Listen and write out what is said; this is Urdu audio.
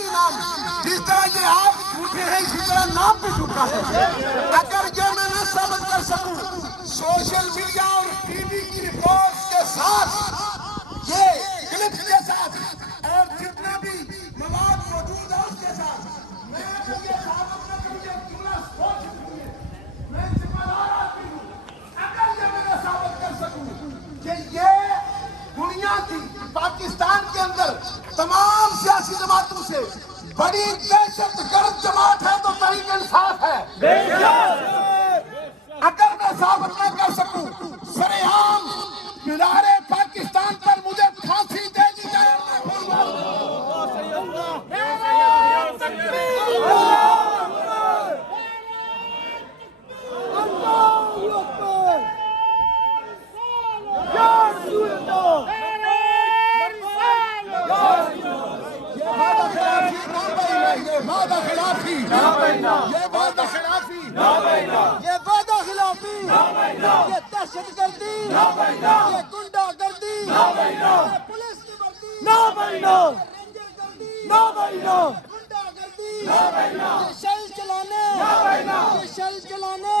سیاسی نام، جس طرح یہ آپ جھوٹے ہیں اسی طرح نام بھی جھوٹا ہے۔ اگر یہ میں نہ ثابت کر سکوں سوشل میڈیا اور ٹی وی کی رپورٹس کے ساتھ، یہ کلپس کے ساتھ اور جتنا بھی مواد موجود ہے اس کے ساتھ، میں اگر یہ ثابت نہ کروں یہ جملہ سوچ سکوں، میں ذمہ دار آدمی ہوں، اگر یہ میں نہ ثابت کر سکوں کہ یہ دنیا کی پاکستان کے اندر تمام سیاسی جماعتوں سے بڑی دہشت گرد جماعت ہے تو تحریک انصاف ہے، اگر میں ثابت نہ کر سکوں سر عام مینار پاکستان پر مجھے پھانسی دے دی جائے، یہ وعدہ خلافی، یہ وعدہ خلافی، یہ وعدہ خلافی، یہ دہشت گردی، یہ گنڈا گردی، یہ پولیس کی ورزی، رینجر گردی، گنڈا گردی، یہ شیل چلانے، یہ شیل چلانے،